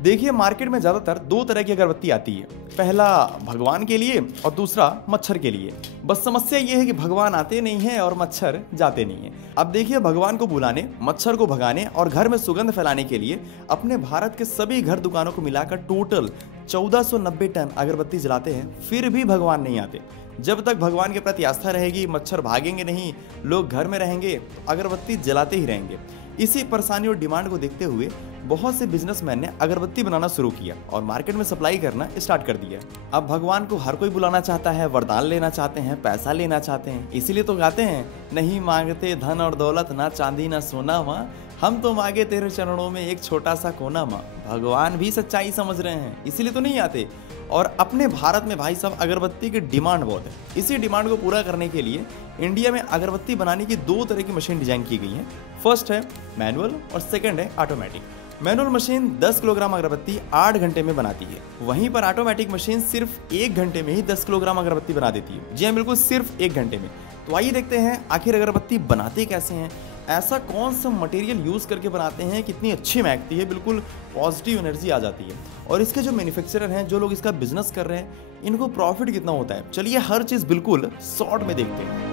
देखिए मार्केट में ज़्यादातर दो तरह की अगरबत्ती आती है, पहला भगवान के लिए और दूसरा मच्छर के लिए। बस समस्या ये है कि भगवान आते नहीं हैं और मच्छर जाते नहीं हैं। अब देखिए भगवान को बुलाने, मच्छर को भगाने और घर में सुगंध फैलाने के लिए अपने भारत के सभी घर दुकानों को मिलाकर टोटल 1490 टन अगरबत्ती जलाते हैं, फिर भी भगवान नहीं आते। जब तक भगवान के प्रति आस्था रहेगी, मच्छर भागेंगे नहीं, लोग घर में रहेंगे, तो अगरबत्ती जलाते ही रहेंगे। इसी परेशानी और डिमांड को देखते हुए बहुत से बिजनेसमैन ने अगरबत्ती बनाना शुरू किया और मार्केट में सप्लाई करना स्टार्ट कर दिया। अब भगवान को हर कोई बुलाना चाहता है, वरदान लेना चाहते हैं, पैसा लेना चाहते हैं, इसीलिए तो गाते हैं, नहीं मांगते धन और दौलत, ना चांदी ना सोना माँ, हम तो मांगे तेरे चरणों में एक छोटा सा कोना माँ। भगवान भी सच्चाई समझ रहे हैं, इसीलिए तो नहीं आते। और अपने भारत में भाई साहब अगरबत्ती की डिमांड बहुत है। इसी डिमांड को पूरा करने के लिए इंडिया में अगरबत्ती बनाने की दो तरह की मशीन डिजाइन की गई है। फर्स्ट है मैनुअल और सेकंड है ऑटोमेटिक। मैनुअल मशीन 10 किलोग्राम अगरबत्ती 8 घंटे में बनाती है, वहीं पर ऑटोमेटिक मशीन सिर्फ 1 घंटे में ही 10 किलोग्राम अगरबत्ती बना देती है। जी हाँ, बिल्कुल सिर्फ 1 घंटे में। तो आइए देखते हैं आखिर अगरबत्ती बनाते कैसे हैं, ऐसा कौन सा मटेरियल यूज़ करके बनाते हैं, कितनी अच्छी महकती है, बिल्कुल पॉजिटिव एनर्जी आ जाती है। और इसके जो मैन्युफैक्चरर हैं, जो लोग इसका बिजनेस कर रहे हैं, इनको प्रॉफिट कितना होता है, चलिए हर चीज़ बिल्कुल शॉर्ट में देखते हैं।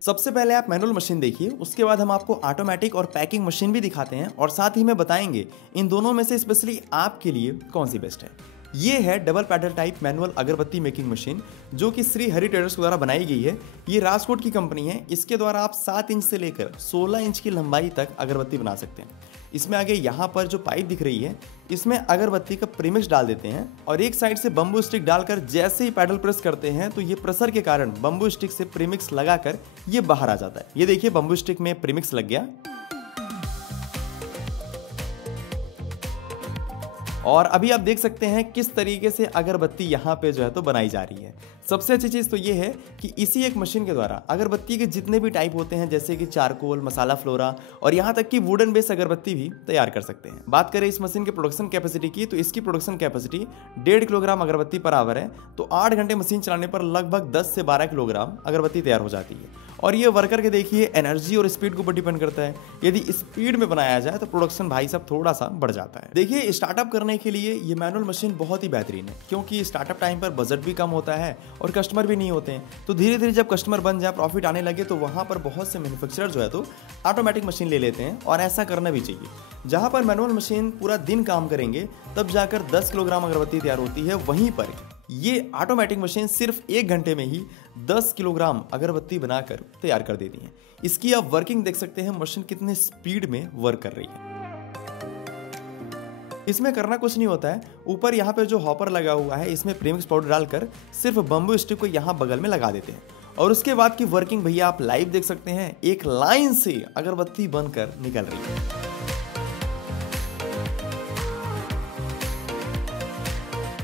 सबसे पहले आप मैनुअल मशीन देखिए, उसके बाद हम आपको ऑटोमेटिक और पैकिंग मशीन भी दिखाते हैं और साथ ही में बताएंगे इन दोनों में से स्पेशली आपके लिए कौन सी बेस्ट है। ये है डबल पैडल टाइप मैनुअल अगरबत्ती मेकिंग मशीन, जो कि श्री हरि ट्रेडर्स के द्वारा बनाई गई है। ये राजकोट की कंपनी है। इसके द्वारा आप 7 इंच से लेकर 16 इंच की लंबाई तक अगरबत्ती बना सकते हैं। इसमें आगे यहाँ पर जो पाइप दिख रही है, इसमें अगरबत्ती का प्रीमिक्स डाल देते हैं और एक साइड से बम्बू स्टिक डालकर जैसे ही पैडल प्रेस करते हैं तो ये प्रेशर के कारण बम्बू स्टिक से प्रीमिक्स लगाकर ये बाहर आ जाता है। ये देखिए बम्बू स्टिक में प्रीमिक्स लग गया। और अभी आप देख सकते हैं किस तरीके से अगरबत्ती यहाँ पे जो है तो बनाई जा रही है। सबसे अच्छी चीज़ तो ये है कि इसी एक मशीन के द्वारा अगरबत्ती के जितने भी टाइप होते हैं, जैसे कि चारकोल, मसाला फ्लोरा और यहाँ तक कि वुडन बेस अगरबत्ती भी तैयार कर सकते हैं। बात करें इस मशीन के प्रोडक्शन कैपेसिटी की, तो इसकी प्रोडक्शन कैपेसिटी 1.5 किलोग्राम अगरबत्ती पर आवर है। तो 8 घंटे मशीन चलाने पर लगभग 10 से 12 किलोग्राम अगरबत्ती तैयार हो जाती है। और ये वर्कर के देखिए एनर्जी और स्पीड के ऊपर डिपेंड करता है। यदि स्पीड में बनाया जाए तो प्रोडक्शन भाई साहब थोड़ा सा बढ़ जाता है। देखिए स्टार्टअप करने के लिए ये मैनुअल मशीन बहुत ही बेहतरीन है, क्योंकि स्टार्टअप टाइम पर बजट भी कम होता है और कस्टमर भी नहीं होते हैं। तो धीरे धीरे जब कस्टमर बन जाए, प्रॉफिट आने लगे, तो वहाँ पर बहुत से मैन्युफैक्चरर जो है तो ऑटोमेटिक मशीन ले लेते हैं और ऐसा करना भी चाहिए। जहाँ पर मैनुअल मशीन पूरा दिन काम करेंगे तब जाकर 10 किलोग्राम अगरबत्ती तैयार होती है, वहीं पर ये ऑटोमेटिक मशीन सिर्फ 1 घंटे में ही 10 किलोग्राम अगरबत्ती बनाकर तैयार कर देती है। इसकी आप वर्किंग देख सकते हैं, मशीन कितने स्पीड में वर्क कर रही है। इसमें करना कुछ नहीं होता है, ऊपर यहाँ पे जो हॉपर लगा हुआ है, इसमें प्रीमिक्स पाउडर डालकर सिर्फ बम्बू स्टिक को यहाँ बगल में लगा देते हैं और उसके बाद की वर्किंग भैया आप लाइव देख सकते हैं। एक लाइन से अगरबत्ती बनकर निकल रही है।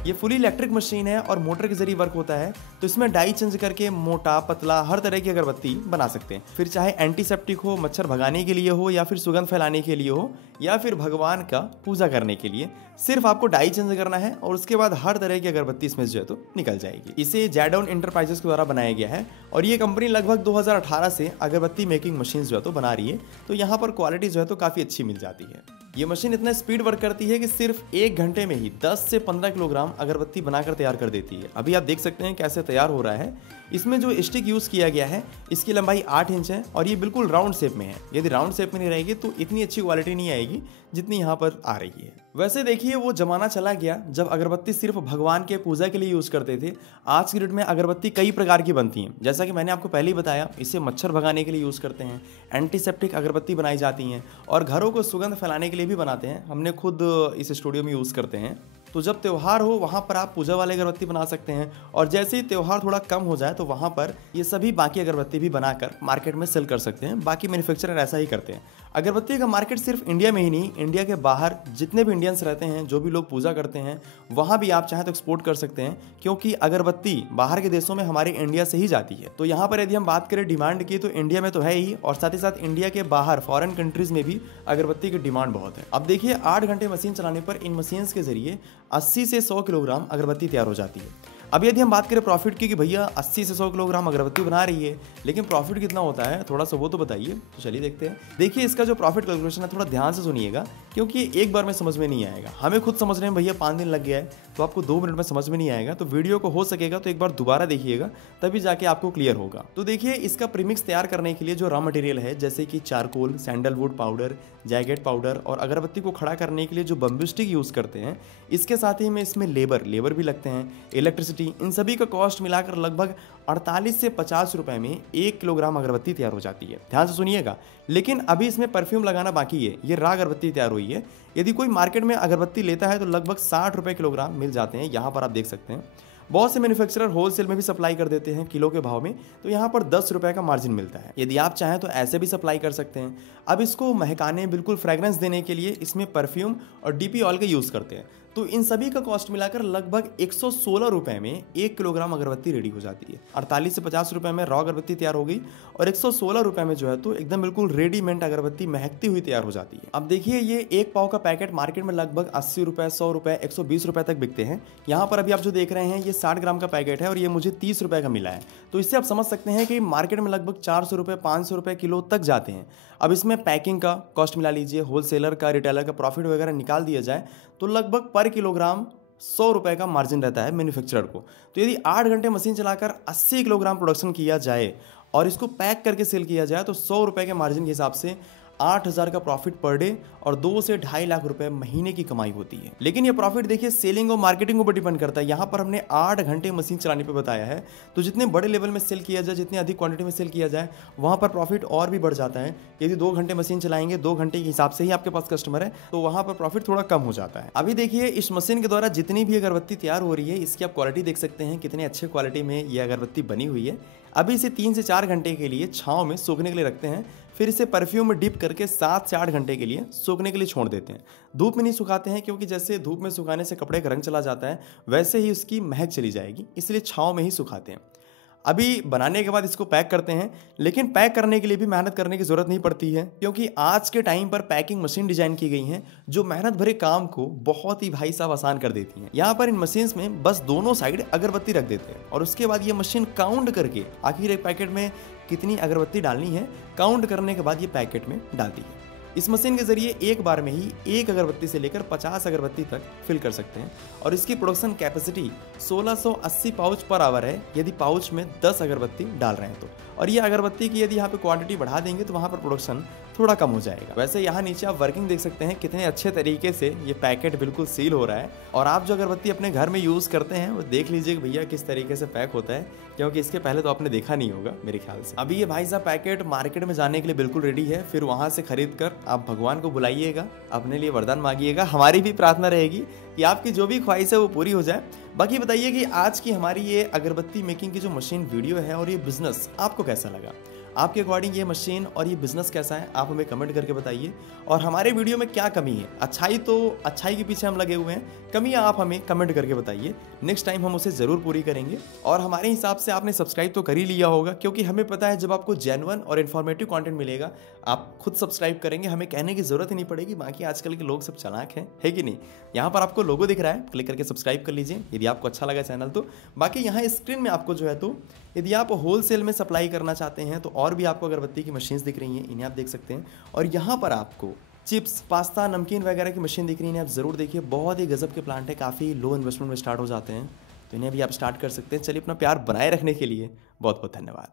ये फुली इलेक्ट्रिक मशीन है और मोटर के जरिए वर्क होता है। तो इसमें डाई चेंज करके मोटा पतला हर तरह की अगरबत्ती बना सकते हैं। फिर चाहे एंटीसेप्टिक हो, मच्छर भगाने के लिए हो, या फिर सुगंध फैलाने के लिए हो, या फिर भगवान का पूजा करने के लिए, सिर्फ आपको डाई चेंज करना है और उसके बाद हर तरह की अगरबत्ती इसमें जो है तो निकल जाएगी। इसे जैडाउन एंटरप्राइजेस के द्वारा बनाया गया है और ये कंपनी लगभग 2018 से अगरबत्ती मेकिंग मशीन जो है तो बना रही है। तो यहाँ पर क्वालिटी जो है तो काफ़ी अच्छी मिल जाती है। ये मशीन इतना स्पीड वर्क करती है कि सिर्फ 1 घंटे में ही 10 से 15 किलोग्राम अगरबत्ती बनाकर तैयार कर देती है। अभी आप देख सकते हैं कैसे तैयार हो रहा है। इसमें जो स्टिक यूज़ किया गया है, इसकी लंबाई 8 इंच है और ये बिल्कुल राउंड शेप में है। यदि राउंड शेप में नहीं रहेगी तो इतनी अच्छी क्वालिटी नहीं आएगी जितनी यहाँ पर आ रही है। वैसे देखिए वो जमाना चला गया जब अगरबत्ती सिर्फ भगवान के पूजा के लिए यूज़ करते थे। आज की डेट में अगरबत्ती कई प्रकार की बनती हैं। जैसा कि मैंने आपको पहले ही बताया, इसे मच्छर भगाने के लिए यूज़ करते हैं, एंटीसेप्टिक अगरबत्ती बनाई जाती हैं और घरों को सुगंध फैलाने के लिए भी बनाते हैं। हमने खुद इस स्टूडियो में यूज़ करते हैं। तो जब त्यौहार हो वहाँ पर आप पूजा वाली अगरबत्ती बना सकते हैं और जैसे ही त्यौहार थोड़ा कम हो जाए तो वहाँ पर ये सभी बाकी अगरबत्ती भी बनाकर मार्केट में सेल कर सकते हैं। बाकी मैन्युफैक्चरर ऐसा ही करते हैं। अगरबत्ती का मार्केट सिर्फ इंडिया में ही नहीं, इंडिया के बाहर जितने भी इंडियंस रहते हैं, जो भी लोग पूजा करते हैं, वहाँ भी आप चाहें तो एक्सपोर्ट कर सकते हैं, क्योंकि अगरबत्ती बाहर के देशों में हमारे इंडिया से ही जाती है। तो यहाँ पर यदि हम बात करें डिमांड की, तो इंडिया में तो है ही और साथ ही साथ इंडिया के बाहर फॉरेन कंट्रीज में भी अगरबत्ती की डिमांड बहुत है। अब देखिए 8 घंटे मशीन चलाने पर इन मशीन्स के जरिए 80 से 100 किलोग्राम अगरबत्ती तैयार हो जाती है। अब यदि हम बात करें प्रॉफिट की कि भैया 80 से 100 किलोग्राम अगरबत्ती बना रही है, लेकिन प्रॉफिट कितना होता है थोड़ा सा वो तो बताइए। तो चलिए देखते हैं। देखिए इसका जो प्रॉफिट कैलकुलेशन है थोड़ा ध्यान से सुनिएगा, क्योंकि एक बार में समझ में नहीं आएगा। हमें खुद समझने में भैया 5 दिन लग गया है, तो आपको 2 मिनट में समझ में नहीं आएगा। तो वीडियो को हो सकेगा तो एक बार दोबारा देखिएगा, तभी जाके आपको क्लियर होगा। तो देखिए इसका प्रीमिक्स तैयार करने के लिए जो रॉ मटेरियल है, जैसे कि चारकोल, सैंडलवुड पाउडर, जैगेट पाउडर और अगरबत्ती को खड़ा करने के लिए जो बम्बू स्टिक यूज़ करते हैं, इसके साथ ही में इसमें लेबर भी लगते हैं, इलेक्ट्रिसिटी, इन सभी का कॉस्ट मिलाकर लगभग 48 से 50 रुपए में 1 किलोग्राम अगरबत्ती तैयार हो जाती है। ध्यान से सुनिएगा। लेकिन अभी इसमें परफ्यूम लगाना बाकी है, ये रॉ अगरबत्ती तैयार हुई है। यदि कोई मार्केट में अगरबत्ती लेता है तो लगभग 60 रुपए किलोग्राम मिल जाते हैं। यहाँ पर आप देख सकते हैं बहुत से मैन्युफैक्चरर होलसेल में भी सप्लाई कर देते हैं किलो के भाव में, तो यहाँ पर 10 रुपए का मार्जिन मिलता है। यदि आप चाहें तो ऐसे भी सप्लाई कर सकते हैं। अब इसको महकाने, बिल्कुल फ्रेग्रेंस देने के लिए इसमें परफ्यूम और डीपी ऑयल का यूज़ करते हैं। तो इन सभी का कॉस्ट मिलाकर लगभग 116 रुपए में 1 किलोग्राम अगरबत्ती रेडी हो जाती है। 48 से 50 रुपए में रॉ अगरबत्ती तैयार हो गई और 116 रुपए में जो है तो एकदम बिल्कुल रेडीमेड अगरबत्ती महकती हुई तैयार हो जाती है। अब देखिए ये 1 पाव का पैकेट मार्केट में लगभग 80 रुपए, 100 रुपए, 120 रुपए तक बिकते हैं। यहाँ पर अभी आप जो देख रहे हैं ये 60 ग्राम का पैकेट है और ये मुझे 30 रुपए का मिला है। तो इससे आप समझ सकते हैं कि मार्केट में लगभग 400 रुपए, 500 रुपए किलो तक जाते हैं। अब इसमें पैकिंग का कॉस्ट मिला लीजिए, होलसेलर का, रिटेलर का प्रॉफिट वगैरह निकाल दिया जाए तो लगभग पर किलोग्राम 100 रुपए का मार्जिन रहता है मैन्युफैक्चरर को। तो यदि 8 घंटे मशीन चलाकर 80 किलोग्राम प्रोडक्शन किया जाए और इसको पैक करके सेल किया जाए तो 100 रुपए के मार्जिन के हिसाब से 8,000 का प्रॉफिट पर डे और 2 से 2.5 लाख रुपए महीने की कमाई होती है। लेकिन ये प्रॉफिट देखिए सेलिंग और मार्केटिंग के ऊपर डिपेंड करता है। यहाँ पर हमने 8 घंटे मशीन चलाने पे बताया है, तो जितने बड़े लेवल में सेल किया जाए, जितनी अधिक क्वांटिटी में सेल किया जाए, वहाँ पर प्रॉफिट और भी बढ़ जाता है। यदि 2 घंटे मशीन चलाएंगे, 2 घंटे के हिसाब से ही आपके पास कस्टमर है, तो वहाँ पर प्रॉफिट थोड़ा कम हो जाता है। अभी देखिए इस मशीन के द्वारा जितनी भी अगरबत्ती तैयार हो रही है, इसकी आप क्वालिटी देख सकते हैं कितने अच्छे क्वालिटी में ये अगरबत्ती बनी हुई है। अभी इसे 3 से 4 घंटे के लिए छाँव में सूखने के लिए रखते हैं, फिर इसे परफ्यूम में डिप करके 7 से 8 घंटे के लिए सूखने के लिए छोड़ देते हैं। धूप में नहीं सुखाते हैं, क्योंकि जैसे धूप में सुखाने से कपड़े का रंग चला जाता है, वैसे ही उसकी महक चली जाएगी, इसलिए छाँव में ही सुखाते हैं। अभी बनाने के बाद इसको पैक करते हैं, लेकिन पैक करने के लिए भी मेहनत करने की ज़रूरत नहीं पड़ती है, क्योंकि आज के टाइम पर पैकिंग मशीन डिजाइन की गई हैं जो मेहनत भरे काम को बहुत ही भाई साहब आसान कर देती हैं। यहाँ पर इन मशीन्स में बस दोनों साइड अगरबत्ती रख देते हैं और उसके बाद ये मशीन काउंट करके आखिर एक पैकेट में कितनी अगरबत्ती डालनी है, काउंट करने के बाद ये पैकेट में डालती है। इस मशीन के जरिए एक बार में ही 1 अगरबत्ती से लेकर 50 अगरबत्ती तक फिल कर सकते हैं और इसकी production capacity 1680 pouch per hour है, यदि पाउच में 10 अगरबत्ती डाल रहे हैं तो। और ये अगरबत्ती की यदि यहाँ पे क्वांटिटी बढ़ा देंगे तो वहाँ पर प्रोडक्शन थोड़ा कम हो जाएगा। वैसे यहाँ नीचे आप वर्किंग देख सकते हैं कितने अच्छे तरीके से ये पैकेट बिल्कुल सील हो रहा है। और आप जो अगरबत्ती अपने घर में यूज़ करते हैं वो देख लीजिए भैया किस तरीके से पैक होता है, क्योंकि इसके पहले तो आपने देखा नहीं होगा मेरे ख्याल से। अभी ये भाई साहब पैकेट मार्केट में जाने के लिए बिल्कुल रेडी है, फिर वहाँ से खरीद कर आप भगवान को बुलाइएगा, अपने लिए वरदान मांगिएगा। हमारी भी प्रार्थना रहेगी कि आपकी जो भी ख्वाहिश है वो पूरी हो जाए। बाकी बताइए कि आज की हमारी ये अगरबत्ती मेकिंग की जो मशीन वीडियो है और ये बिजनेस आपको कैसा लगा। आपके अकॉर्डिंग ये मशीन और ये बिजनेस कैसा है, आप हमें कमेंट करके बताइए। और हमारे वीडियो में क्या कमी है, अच्छाई तो अच्छाई के पीछे हम लगे हुए हैं, कमियां आप हमें कमेंट करके बताइए। नेक्स्ट टाइम हम उसे ज़रूर पूरी करेंगे। और हमारे हिसाब से आपने सब्सक्राइब तो कर ही लिया होगा, क्योंकि हमें पता है जब आपको जेन्युइन और इन्फॉर्मेटिव कंटेंट मिलेगा आप खुद सब्सक्राइब करेंगे, हमें कहने की ज़रूरत ही नहीं पड़ेगी। बाकी आजकल के लोग सब चालाक हैं, है कि नहीं। यहाँ पर आपको लोगो दिख रहा है, क्लिक करके सब्सक्राइब कर लीजिए यदि आपको अच्छा लगा चैनल तो। बाकी यहाँ स्क्रीन में आपको जो है तो यदि आप होलसेल में सप्लाई करना चाहते हैं तो और भी आपको अगरबत्ती की मशीन्स दिख रही हैं, इन्हें आप देख सकते हैं। और यहाँ पर आपको चिप्स, पास्ता, नमकीन वगैरह की मशीन दिख रही है, आप ज़रूर देखिए। बहुत ही गजब के प्लांट है, काफ़ी लो इन्वेस्टमेंट में स्टार्ट हो जाते हैं, तो इन्हें भी आप स्टार्ट कर सकते हैं। चलिए, अपना प्यार बनाए रखने के लिए बहुत बहुत धन्यवाद।